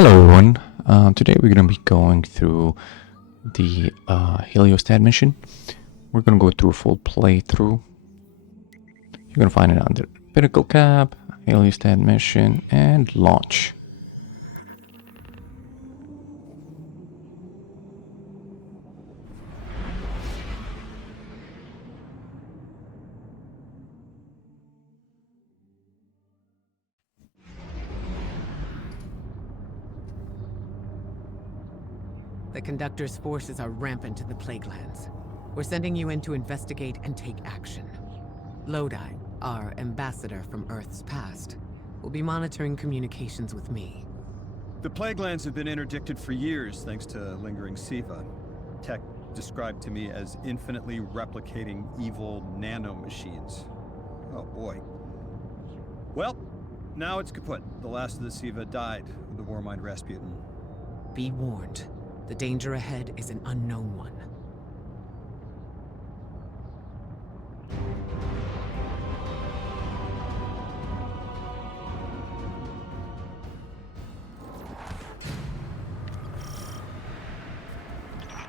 Hello everyone, today we're going to be going through the Heliostat mission. We're going to go through a full playthrough. You're going to find it under Pinnacle Cap, Heliostat mission, and launch. The Conductor's forces are rampant in the Plaguelands. We're sending you in to investigate and take action. Lodi, our ambassador from Earth's past, will be monitoring communications with me. The Plaguelands have been interdicted for years thanks to lingering Siva. Tech described to me as infinitely replicating evil nanomachines. Oh boy. Well, now it's kaput. The last of the Siva died with the Warmind Rasputin. Be warned. The danger ahead is an unknown one.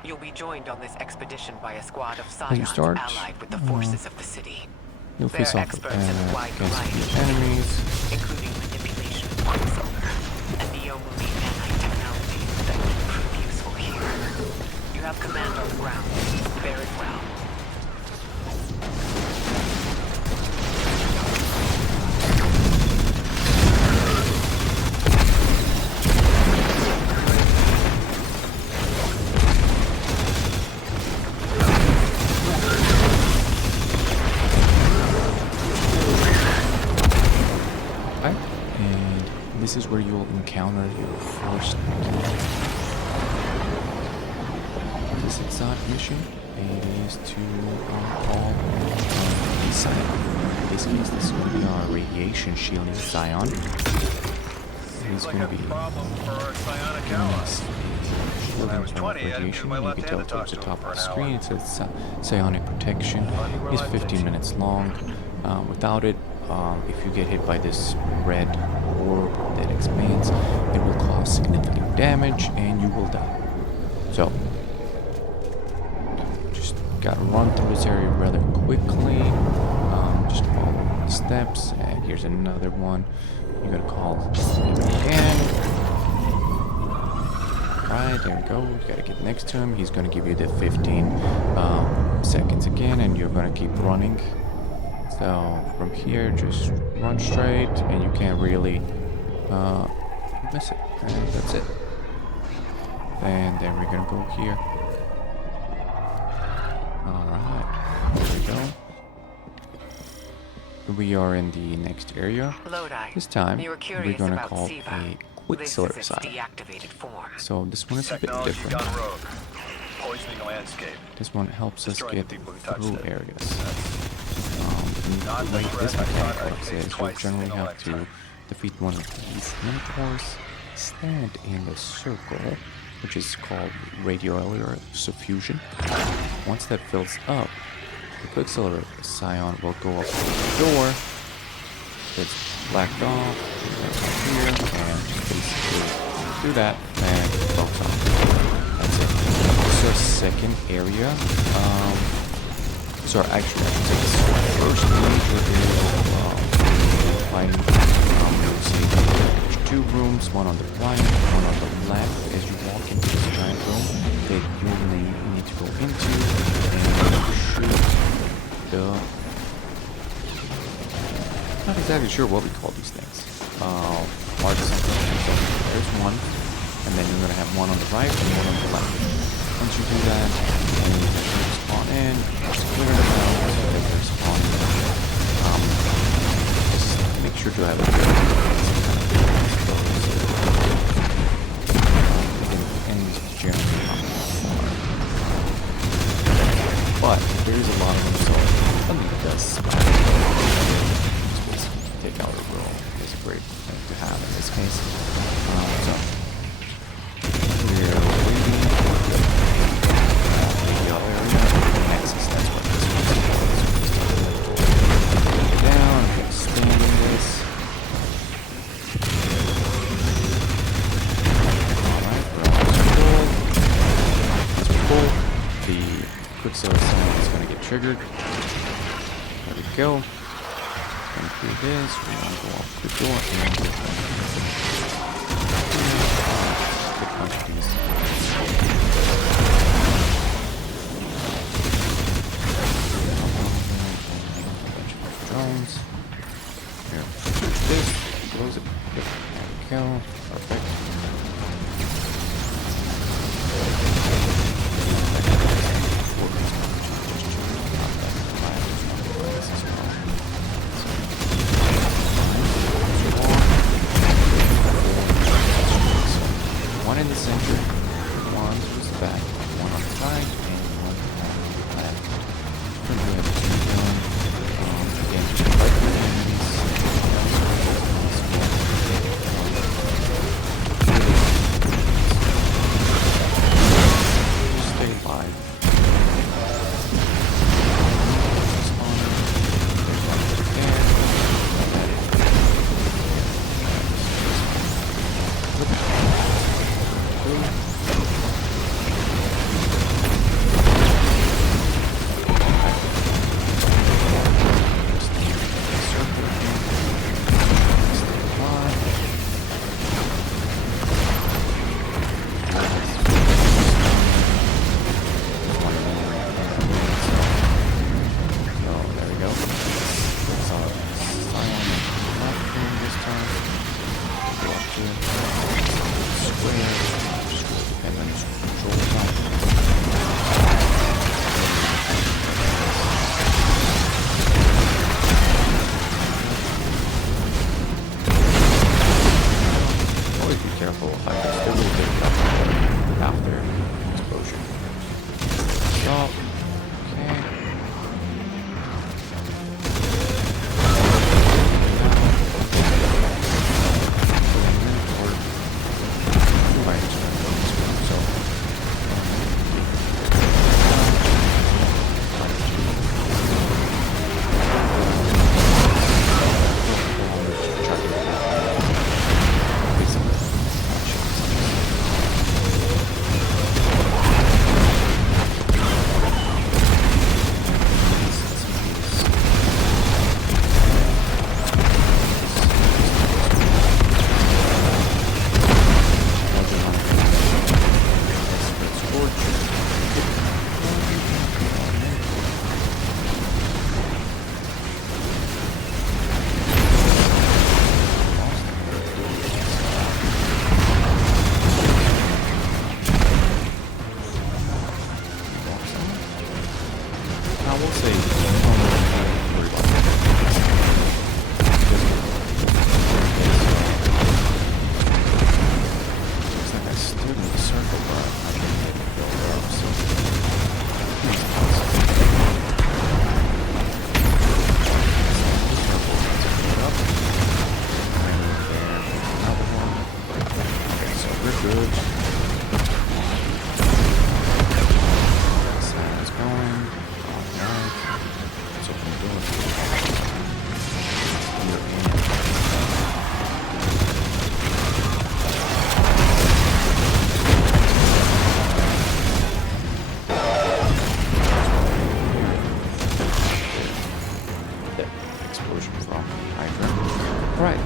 You'll be joined on this expedition by a squad of Scions allied with the forces of the city. You'll face They're off experts in a wide variety of enemies, including manipulation of Quicksilver and neo-movie nanite technology that will prove useful here. You have command on the ground. Bear it well. this is where you'll encounter your first this exotic mission. It is to call the Scion. In this case, this is going to be our radiation shielding Scion. He's going to be shielding from radiation. You can tell towards the top of the screen. It says psionic protection. It's 15 minutes long. Without it, if you get hit by this red orb that expands, it will cause significant damage and you will die. So, just gotta run through this area rather quickly. Just follow the steps. And here's another one. You're gonna call him again. Right, there we go. You gotta get next to him. He's gonna give you the 15 seconds again, and you're gonna keep running. So from here, just run straight, and you can't really miss it. And that's it. And then we're gonna go here. All right, there we go. We are in the next area. This time, we're gonna call a Quicksilver side. So this one is a bit different. This one helps us get through areas. The way this mechanic works is you generally have to defeat one of these mentors, stand in the circle, which is called radioalveolar suffusion. Once that fills up, the Quicksilver Scion will go up to the door, gets blacked off, here, and basically do that, and it blows off. That's it. Also, second area, so actually, I should say this first major area fighting. You'll see there's two rooms, one on the right, one on the left. As you walk into this giant room that you'll need to go into and shoot the... Not exactly sure what we call these things. There's one, and then you're gonna have one on the right and one on the left. Once you do that, and you spawn in, just clear them out so that they spawn in. Just make sure to have it enemies generally not far. But there is a lot of them, so something that does take out a roll is a great thing to have in this case. So we're waiting. Nexus, that's what this is. Down, get spinning this. So someone is going to get triggered. There we go. Going through this. We're going to go off the door and get a bunch of these. Drones. Here, push this, close it, yep, there we go, perfect. One in the center, one towards the back, one on the side, and one on the left. We're going to have two down. Again, just like the enemies. Just stay alive.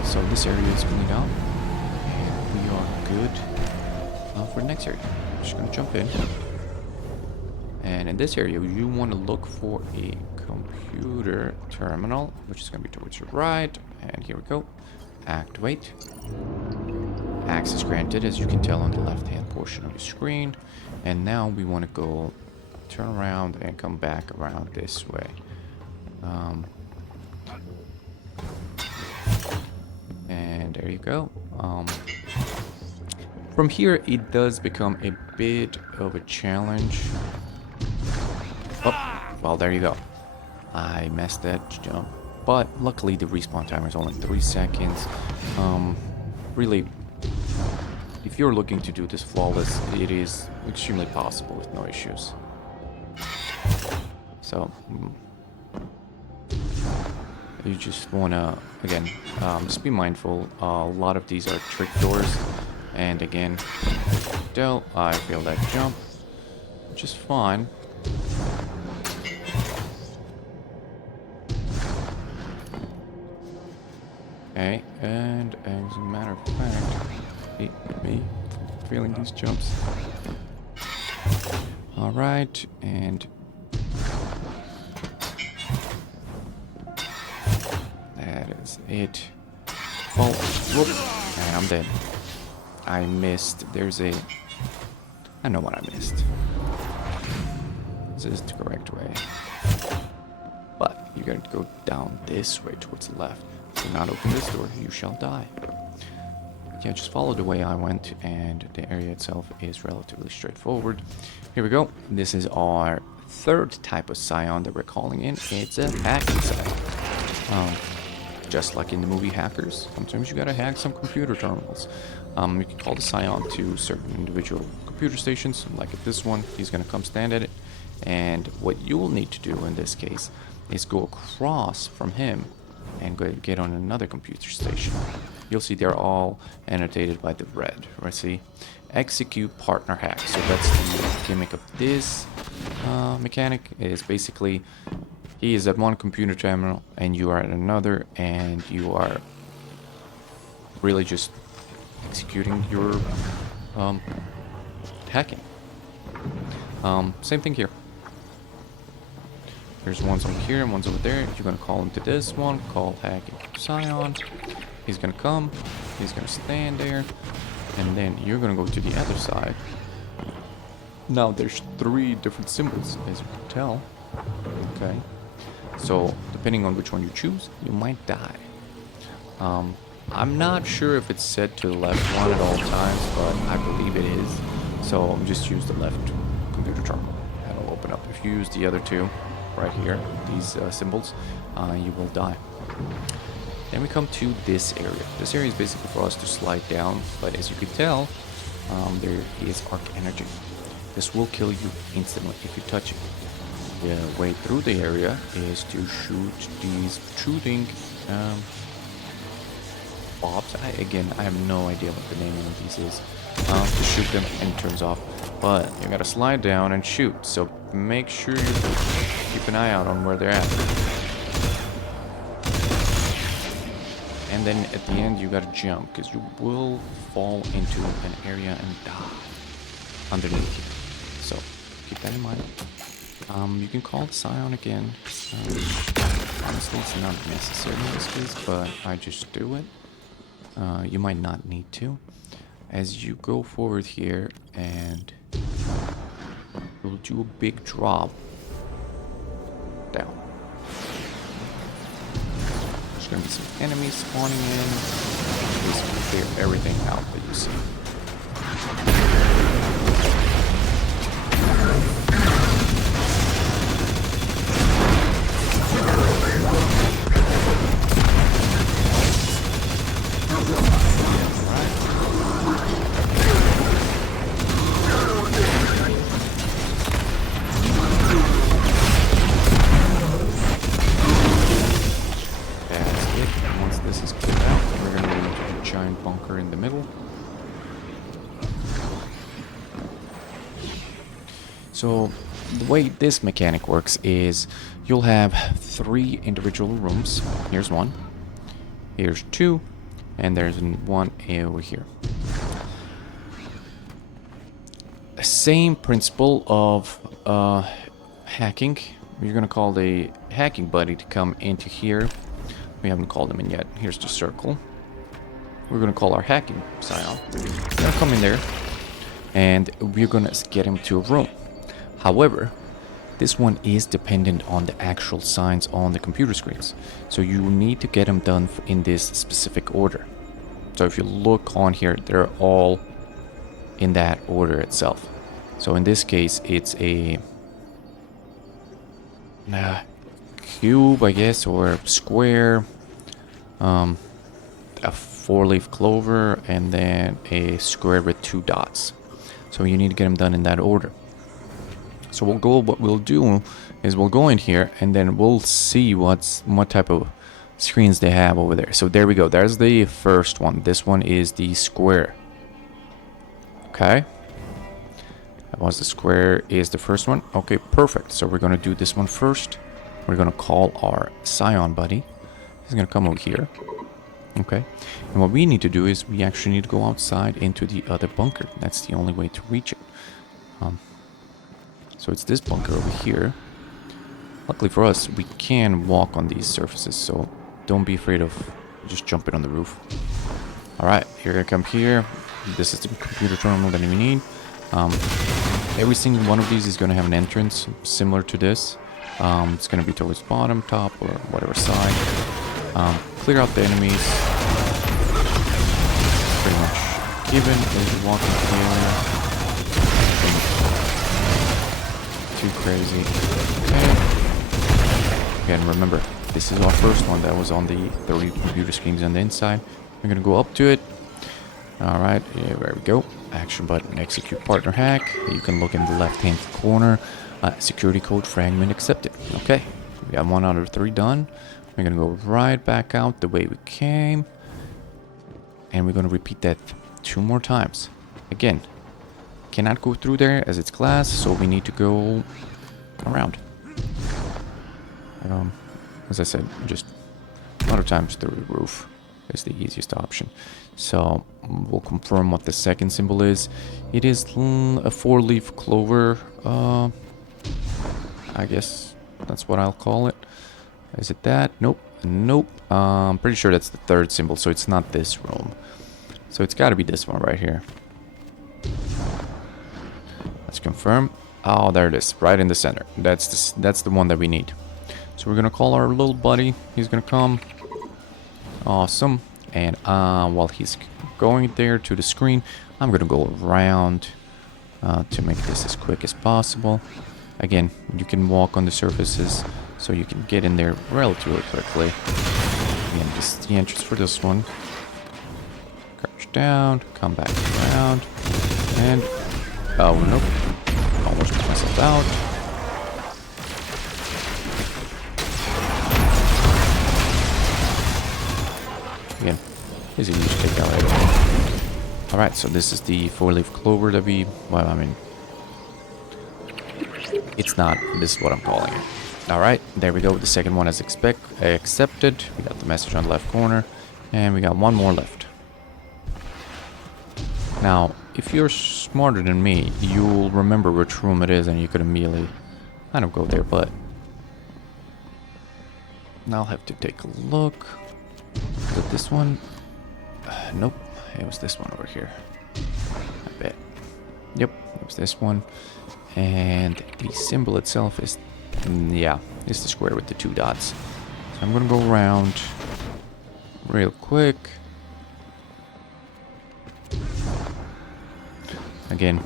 So this area is cleaned out, and we are good for the next area. I'm just gonna jump in, and in this area you want to look for a computer terminal, which is gonna be towards your right. And here we go. Activate. Access granted, as you can tell on the left-hand portion of the screen. And now we want to go turn around and come back around this way. And there you go. From here, it does become a bit of a challenge. Oh, well, there you go. I messed that jump. But luckily, the respawn timer is only 3 seconds. Really, if you're looking to do this flawless, it is extremely possible with no issues. So, you just wanna, again, just be mindful. A lot of these are trick doors. And again, still, I failed that jump, which is fine. Okay, and as a matter of fact, me feeling these jumps. Alright, and that is it. Oh, whoop, and I'm dead. I missed. I know what I missed. This is the correct way. But you gotta go down this way towards the left. Do not open this door, you shall die. Yeah, just follow the way I went, and the area itself is relatively straightforward. Here we go. This is our third type of scion that we're calling in. It's a hacking scion. Just like in the movie Hackers, sometimes you gotta hack some computer terminals. You can call the scion to certain individual computer stations, like at this one. He's gonna come stand at it, and what you'll need to do in this case is go across from him and go get on another computer station. You'll see they're all annotated by the red, right? See, execute partner hack. So that's the gimmick of this mechanic. Is basically he is at one computer terminal and you are at another, and you are really just executing your hacking. Same thing here. There's ones over here and ones over there. You're gonna call into this one, call hacking scion. He's gonna come, he's gonna stand there, and then you're gonna go to the other side. Now there's 3 different symbols, as you can tell. Okay, so depending on which one you choose, you might die. I'm not sure if it's set to the left one at all times, but I believe it is. So just use the left computer terminal. That'll open up. If you use the other 2 right here, these symbols, you will die. Then we come to this area. This area is basically for us to slide down, but as you can tell, there is arc energy. This will kill you instantly if you touch it. The way through the area is to shoot these shooting bobs. I have no idea what the name of these is. To shoot them and it turns off. But you gotta slide down and shoot, so make sure you keep an eye out on where they're at. And then at the end you gotta jump, because you will fall into an area and die underneath you. So keep that in mind. You can call the scion again. Honestly, it's not necessary in this case, but I just do it. You might not need to. As you go forward here, and you'll do a big drop down. There's gonna be some enemies spawning in. Basically clear everything out that you see. In the middle. So the way this mechanic works is you'll have 3 individual rooms. Here's 1, here's 2, and there's 1 over here. Same principle of hacking. You're gonna call the hacking buddy to come into here. We haven't called him in yet. Here's the circle. We're gonna call our hacking scion. He's gonna come in there, and we're gonna get him to a room. However, this one is dependent on the actual signs on the computer screens, so you need to get them done in this specific order. So if you look on here, they're all in that order itself. So in this case, it's a cube, I guess, or square, a 4-leaf clover, and then a square with 2 dots. So you need to get them done in that order. So what we'll do is we'll go in here, and then we'll see what type of screens they have over there. So there we go. There's the first one. This one is the square. Okay. That was the square is the first one. Okay, perfect. So we're gonna do this one first. We're gonna call our scion buddy. He's gonna come over here. Okay, and what we need to do is we actually need to go outside into the other bunker. That's the only way to reach it. So it's this bunker over here. Luckily for us, we can walk on these surfaces, so don't be afraid of just jumping on the roof. Alright, here I come here. This is the computer terminal that we need. Every single one of these is going to have an entrance similar to this. It's going to be towards bottom, top, or whatever side. Clear out the enemies. Pretty much given as you walk into the area. Too crazy. Okay. Again, remember, this is our first one that was on the 30 computer screens on the inside. We're going to go up to it. Alright, yeah, there we go. Action button, execute partner hack. You can look in the left-hand corner. Security code fragment accepted. Okay, we got 1 out of 3 done. We're going to go right back out the way we came. And we're going to repeat that 2 more times. Again, cannot go through there as it's glass, so we need to go around. As I said, just a lot of times through the roof is the easiest option. So we'll confirm what the second symbol is. It is a 4-leaf clover. I guess that's what I'll call it. Is it that? Nope. Nope. Pretty sure that's the third symbol, so it's not this room. So it's got to be this one right here. Let's confirm. Oh, there it is, right in the center. That's the one that we need. So we're gonna call our little buddy. He's gonna come. Awesome. And while he's going there to the screen, I'm gonna go around to make this as quick as possible. Again, you can walk on the surfaces, so you can get in there relatively quickly. Again, this is the entrance for this one. Crouch down, come back around, and oh nope, almost took myself out. Again, this is a huge takeout right there. Alright, so this is the 4-leaf clover that we, well, I mean, it's not, this is what I'm calling it. Alright, there we go, the second one is accepted. We got the message on the left corner, and we got 1 more left. Now, if you're smarter than me, you'll remember which room it is, and you could immediately kind of go there, but I'll have to take a look. Is it this one? Nope, it was this one over here. I bet. Yep, it was this one. And the symbol itself is, yeah, it's the square with the 2 dots. So I'm gonna go around real quick. Again,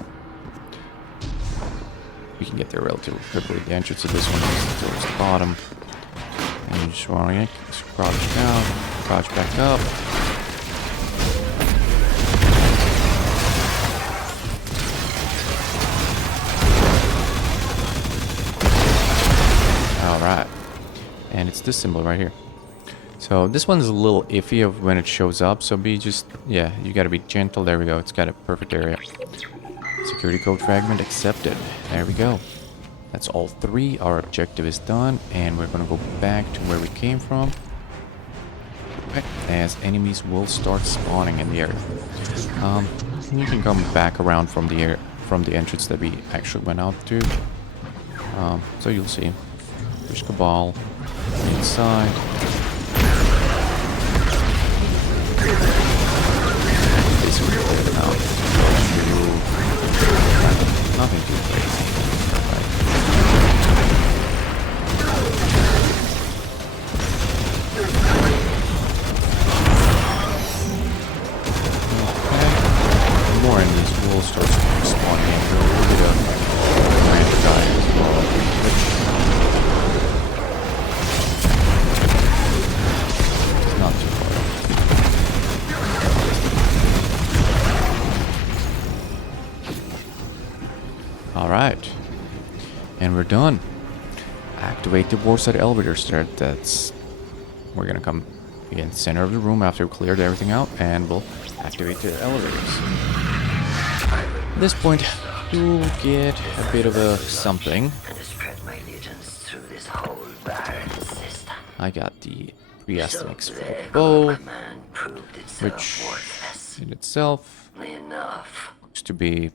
you can get there relatively quickly. The entrance to this one is towards the bottom. And you just want to crouch down, crouch back up. Alright. And it's this symbol right here. So this one's a little iffy of when it shows up, so be just, yeah, you gotta be gentle. There we go, it's got a perfect area. Security code fragment accepted. There we go. That's all 3. Our objective is done, and we're gonna go back to where we came from. Okay. As enemies will start spawning in the area. You can come back around from the entrance that we actually went out to. So you'll see. There's Cabal inside. Basically, nothing too crazy. More enemies will start spawning in. There will be a random guy as well, which is not too far. Alright. And we're done. Activate the Warset elevator start. We're gonna come again center of the room after we cleared everything out, and we'll activate the elevators. At this point, you'll get a bit of a something. I got the pre-estimates for the bow. proved itself which worthless. in itself Enough. looks to be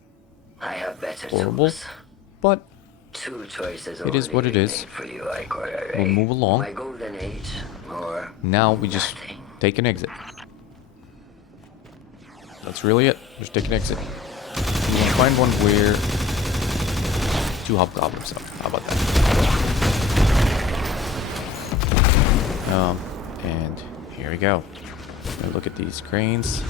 I have better horrible, tools. but Two choices it is what it only is. remain for you, I quarter. We'll move along. My golden age, or Now we just nothing. take an exit. That's really it. Just take an exit. We want to find one where 2 hobgoblins are. How about that? And here we go. Now look at these cranes.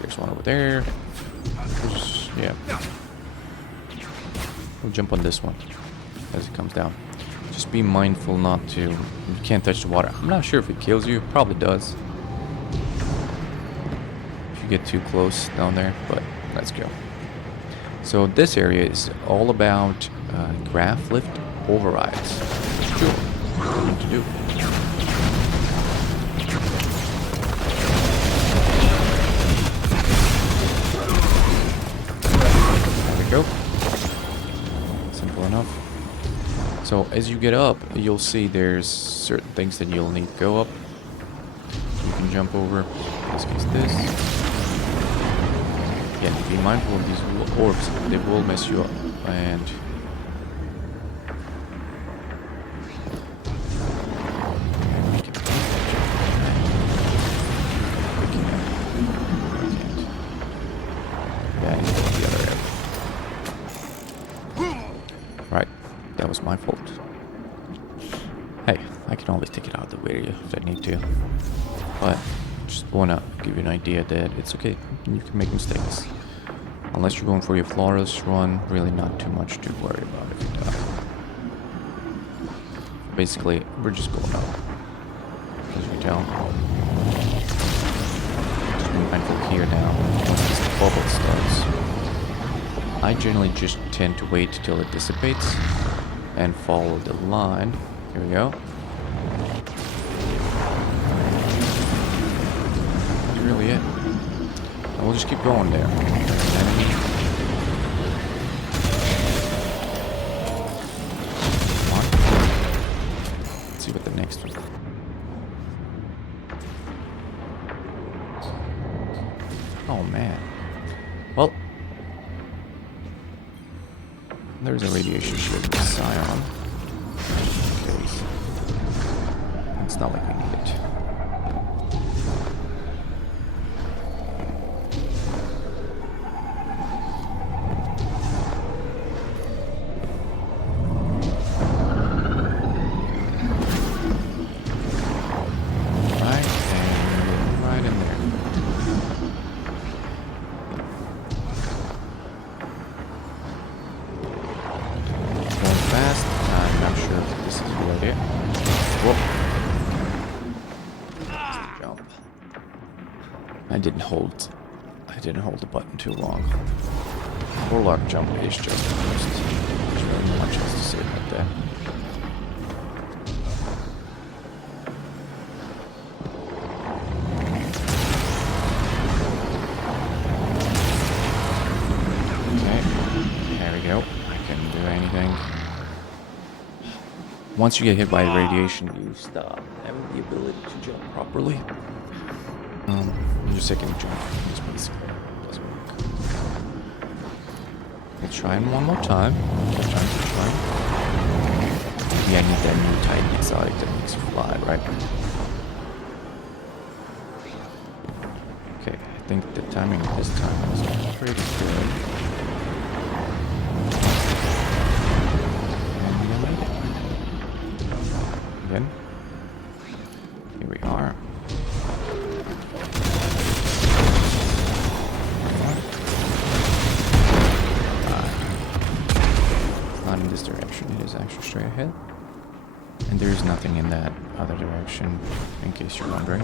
There's one over there. Yeah. We'll jump on this one as it comes down. Just be mindful not to. You can't touch the water. I'm not sure if it kills you. It probably does. If you get too close down there, but let's go. So this area is all about graph lift overrides. Sure. What do we need to do? There we go. Simple enough. So as you get up, you'll see there's certain things that you'll need to go up. You can jump over. In this case, this. Yeah, be mindful of these orbs. They will mess you up. And yeah, I need to go the other end. Right, that was my fault. Hey, I can always take it out of the way if I need to. But just wanna give you an idea that it's okay. You can make mistakes. Unless you're going for your flawless run, really not too much to worry about if you die. Basically, we're just going up. As you can tell. Just be mindful here now. Once this bubble starts, I generally just tend to wait till it dissipates and follow the line. Here we go. That's really it. And we'll just keep going there. Let's see what the next one. Oh man. Well, there's a radiation shield Scion. Okay. It's not like we need it. I didn't hold the button too long. Warlock jump is just the worst. There's really not much else to say about that. Okay, there we go. I couldn't do anything. Once you get hit by radiation, you stop having the ability to jump properly. Your second jump just basically doesn't work. We'll try him one more time. Maybe I need that new Titan exotic that makes you fly, right? Okay, I think the timing this time was pretty good. And we made it. Again. Here we are. Not in this direction, it is actually straight ahead. And there is nothing in that other direction, in case you're wondering.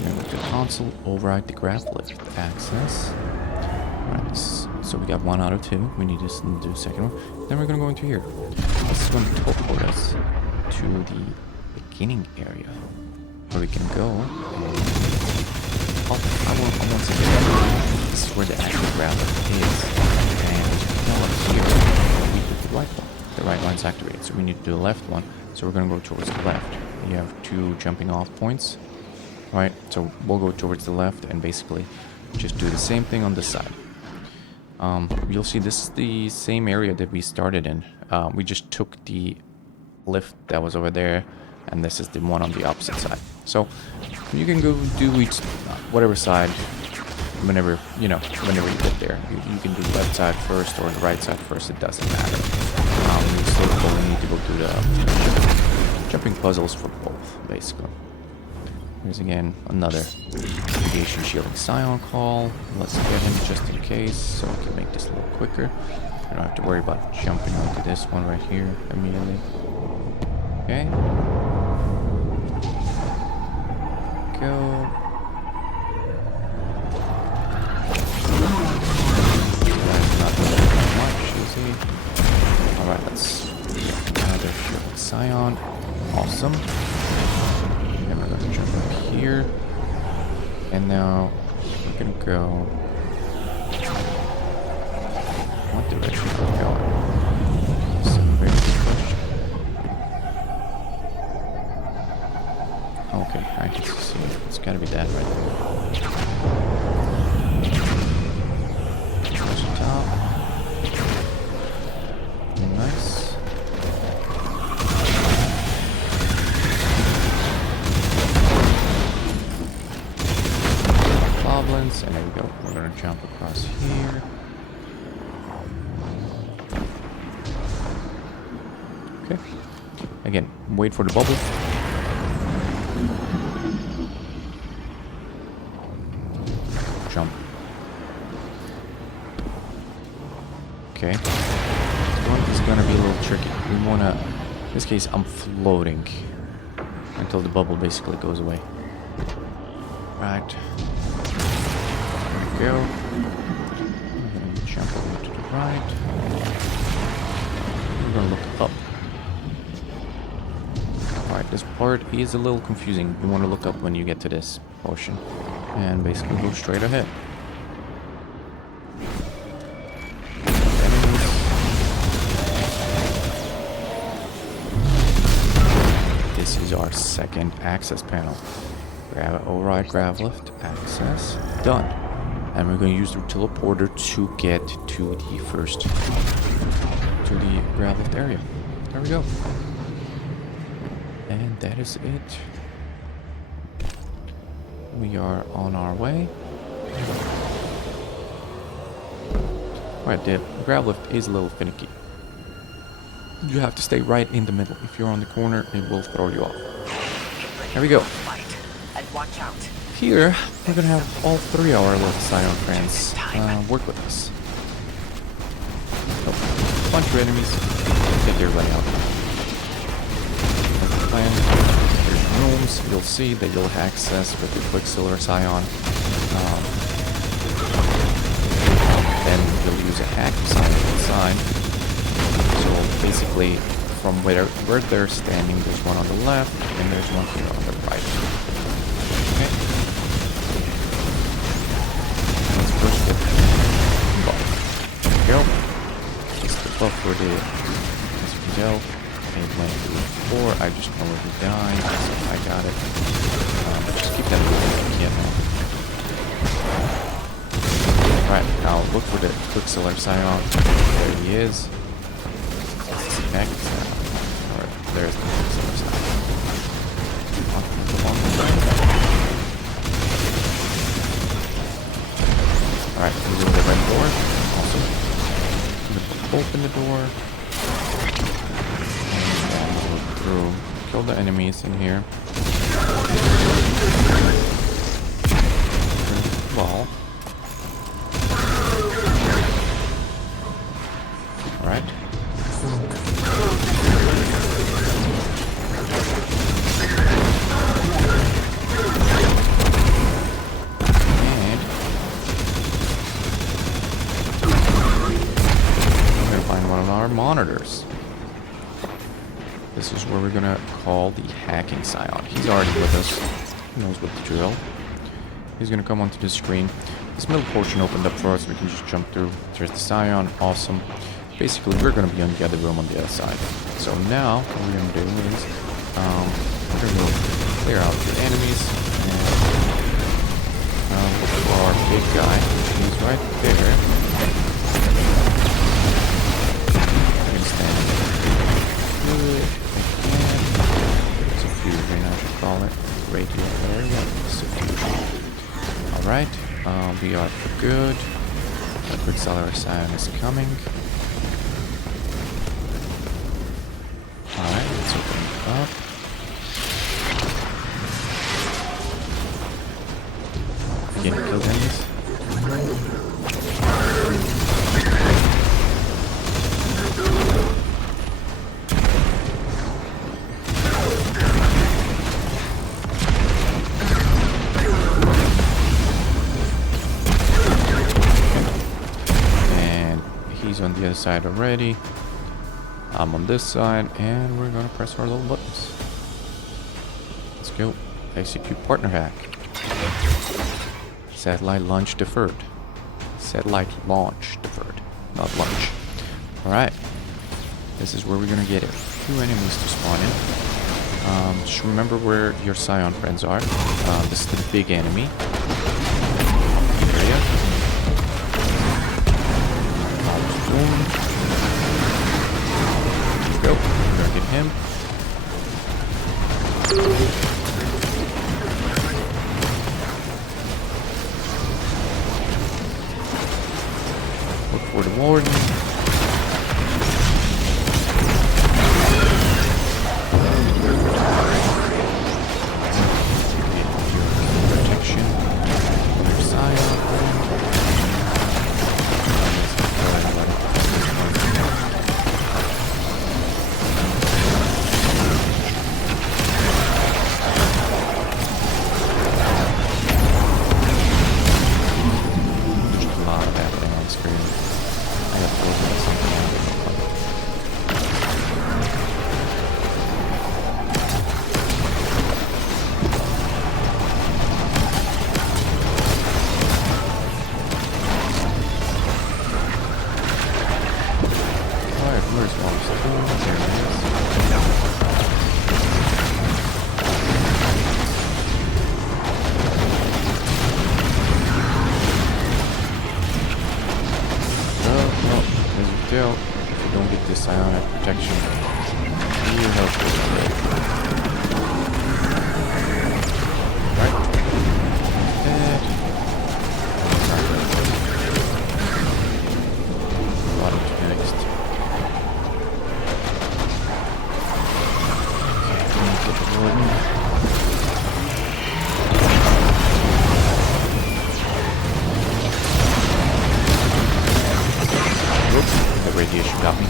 Then with the console, override the graph lift access. Alright, so we got 1 out of 2. We need to do the second one. Then we're gonna go into here. This is going to teleport us to the beginning area, where we can go and I want to say this is where the actual graph is, and you know what, here we put the light bulb. the right one's activated. So we need to do the left one. So we're going to go towards the left. You have 2 jumping off points. Right? So we'll go towards the left and basically just do the same thing on this side. You'll see this is the same area that we started in. We just took the lift that was over there, and this is the one on the opposite side. So you can go do whatever side whenever you get there. You can do the left side first or the right side first, it doesn't matter. You still probably need to go do the jumping puzzles for both, basically. Here's again another radiation shielding scion call. Let's get him just in case so we can make this a little quicker. You don't have to worry about jumping onto this one right here immediately. Okay. Go. That's not that much, is he? Alright, let's get another shielding scion. Awesome. Then we're going to jump up here. And now we're going to go... What direction are we going? That's a very good question. Okay, I can see it. It's got to be that right there. Touch the top. Nice. Goblins, and there we go. We're gonna jump across here. Okay. Again, wait for the bubble. Jump. Okay. This one is gonna be a little tricky. We wanna, in this case, I'm floating until the bubble basically goes away. Right. There we go. I'm gonna jump over to the right. We're gonna look up. Alright, this part is a little confusing. You want to look up when you get to this portion. And basically go straight ahead. This is our second access panel. Override grav lift, access, done. And we're going to use the teleporter to get to the first, to the grav lift area. There we go. And that is it. We are on our way. Alright, the grav lift is a little finicky. You have to stay right in the middle. If you're on the corner, it will throw you off. There we go. Watch out. Here, we're gonna have all 3 of our little Scion friends work with us. So, a bunch of enemies. Get everybody out. That's the plan. There's rooms. You'll see that you'll have access with the Quicksilver Scion. Then you'll use a hack Scion inside. So basically, from where they're standing, there's one on the left, and there's one here on the right. Okay. Let's first get buff. There we go. Just the buff for the, as you can tell, it went through before. I just already died, so I got it. Just keep that moving. Yeah. Alright, now look for the Quicksilver Scion. There he is. Back. Alright, there's the Quicksilver Scion. Alright, we're going to the red door. Awesome. Open the door. And go through. Kill the enemies in here. Wall. Alright. Our monitors. This is where we're gonna call the hacking Scion. He's already with us. He knows what to drill. He's gonna come onto the screen. This middle portion opened up for us. We can just jump through. There's the Scion. Awesome. basically we're gonna be on the other room on the other side. So now what we're gonna do is we're gonna go clear out the enemies and look for our big guy. He's right there. I'm gonna stand good. There's a fusion, I should call it. Radio area. Alright, we are good. A quick Quicksilver Scion is coming. Alright, let's open it up. Getting killed enemies. And he's on the other side already. I'm on this side, and we're gonna press our little buttons. Let's go. Execute partner hack. Satellite launch deferred. Satellite launch deferred, not launch. Alright. This is where we're gonna get it. 2 enemies to spawn in. Just remember where your Scion friends are. This is the big enemy. Area. Almost doomed. Let's go. We're gonna get him. Look for the warden. Protection. Your Scion. If you don't get this psionic protection, you help with it. Right? Dead. Bottom next. Get the warden. The radiation got me.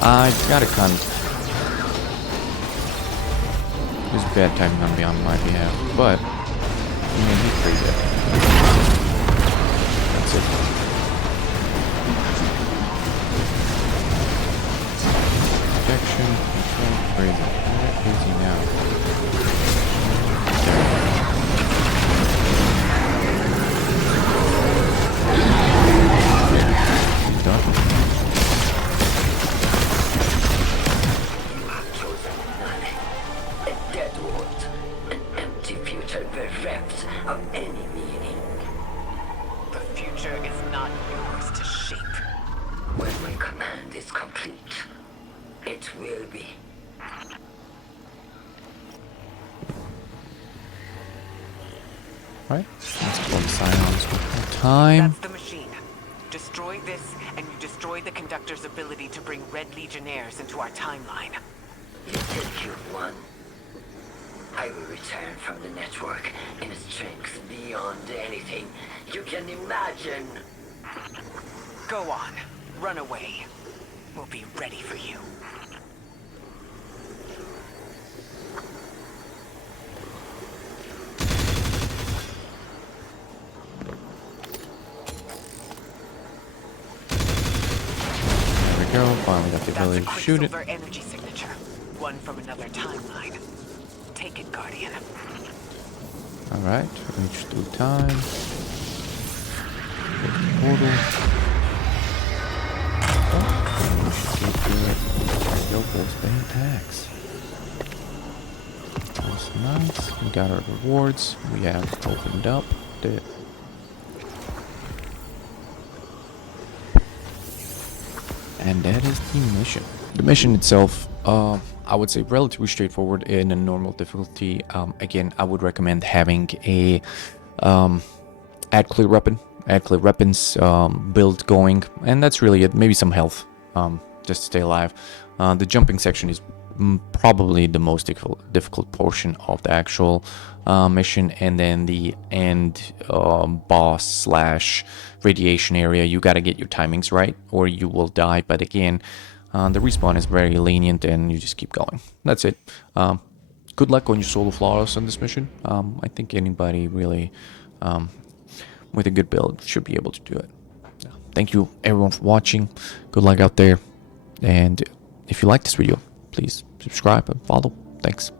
I gotta con. It was bad timing on my behalf, but I mean, he's pretty dead. That's it. Protection, control, crazy. Where is he now? He's done. Of any meaning. The future is not yours to shape. When my command is complete, it will be. Right? Let's pull the Scions one more time. That's the machine. Destroy this, and you destroy the conductor's ability to bring Red Legionnaires into our timeline. You think you've won? I will return from the network in a strength beyond anything you can imagine. Go on. Run away. We'll be ready for you. There we go. Finally got the ability to shoot it. That's a Quicksilver energy signature. One from another timeline. Take it, Guardian. Alright, reach through time. Go to the portal. Oh. we should get good. There we go, Wolfsbane attacks. That was nice. We got our rewards. We have opened up the... And that is the mission. The mission itself, I would say relatively straightforward in a normal difficulty. Again, I would recommend having a add clear weapons build going, and that's really it. Maybe some health, just to stay alive. The jumping section is probably the most difficult portion of the actual mission, and then the end boss slash radiation area, you gotta get your timings right or you will die. But again, the respawn is very lenient and you just keep going. That's it. Good luck on your solo flawless on this mission. I think anybody really with a good build should be able to do it. Thank you everyone for watching. Good luck out there, and if you like this video, please subscribe and follow. Thanks.